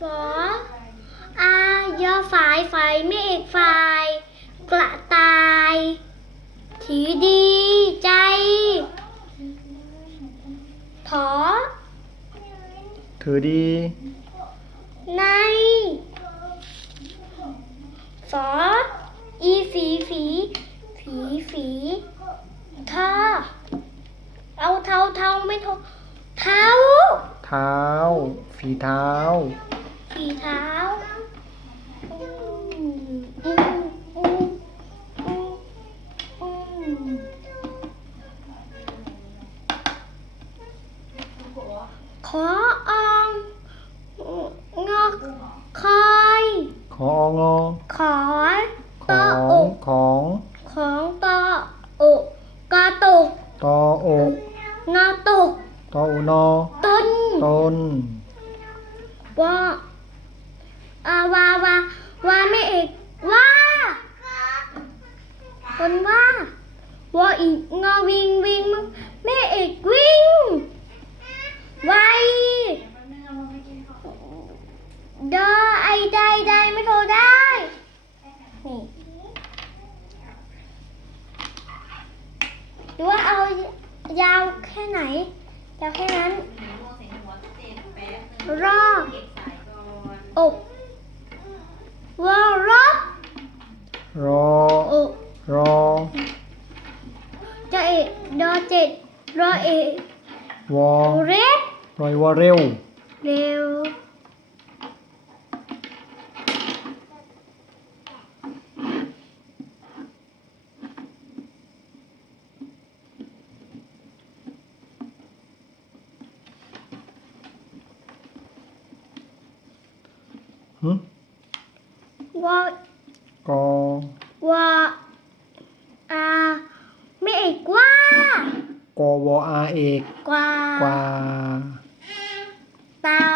ฝออายอฝายฝายไม่เอกฝาย กระต่ายถือดีใจ ถอ ถือดี ใน ฝอ อีฝีฝีฝีฝีทอเอาเท้าเท้าไม่โทเท้า เท้า ฝีเท้า ฝีเท้าอืมอืมอืมอืมอืมขออองงอกคอยของอขอขตอองอกของของตออกกาตุกตออกงาตุกตออุนอต้นต้นว่า อาวาวาวาไม่เอกว่าคนว่าว่าอีกงอวิงวิงแม่เอกวิ่งไวเดอไอได้ได้ไม่โทรได้นี่หรือว่าเอายาวแค่ไหนยาวแค่นั้นรอบอก ว่ารอบรออกรอ จะเอกดอเจ็ดรอเอวอเร็ดรอยวอเร็ว เร็วหึ ว่ากอว่าอาไม่เอกว่ากอวออาเอกกว่ากว่าเตา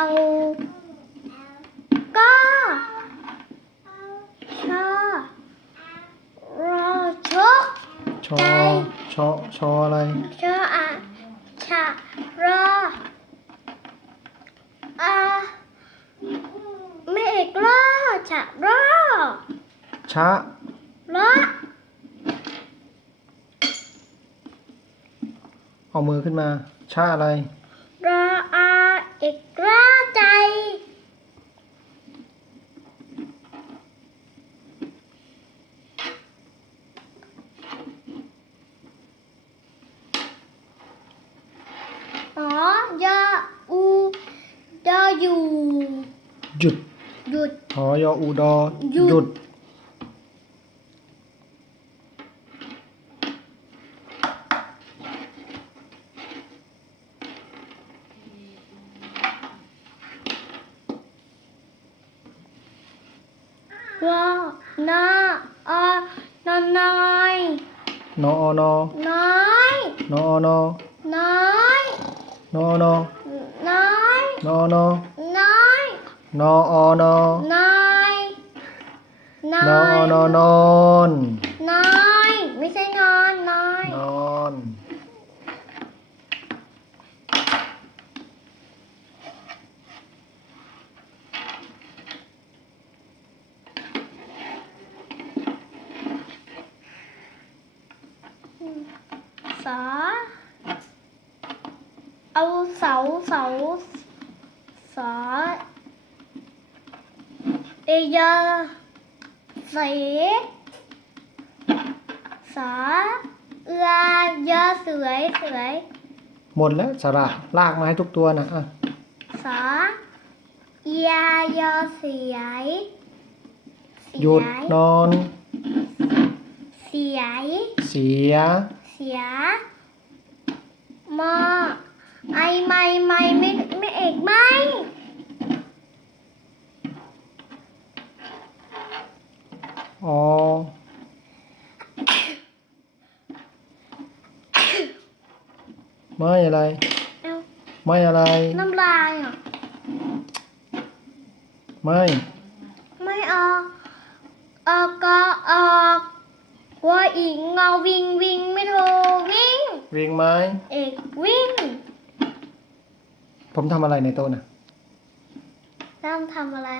ก็ชอรอชกชอชอชออะไรชออะชะรออาไม่เอก รอชะรอชะรอเอามือขึ้นมา ชะอะไร รออาเอกราใจอ๋อยาอูดออยู่หยุดหยุดห อยออูดอหยุด หยุดวอนออนอนน้อยนออนอน้อยนออนอน้อยนออนอน้อยนออนอน้อยนอออนอน้ อยน้นออยอนอนอนน้อยไม่ใช่นอนน้อยนอนสาเอาเสาเสาสาเอยาเสสาเอือยาเสือยเสือยหมดแล้วสระลากมาให้ทุกตัวนะอะสายายาเสียยหยุดนอน เสียยเสีย เสียมอไอไม่ไม่ไม่ไม่เอกไม่ ออไม่อะไร เอาไม่อะไร น้ำลายอะ ไม่ ไม่ออกออกก็ออกว่าอีกเงาวิ่งวิ่งไม่โทรวิ่ง วิ่งไหม เอกวิ่งผมทำอะไรในโต๊ะน่ะ ต้องทำอะไร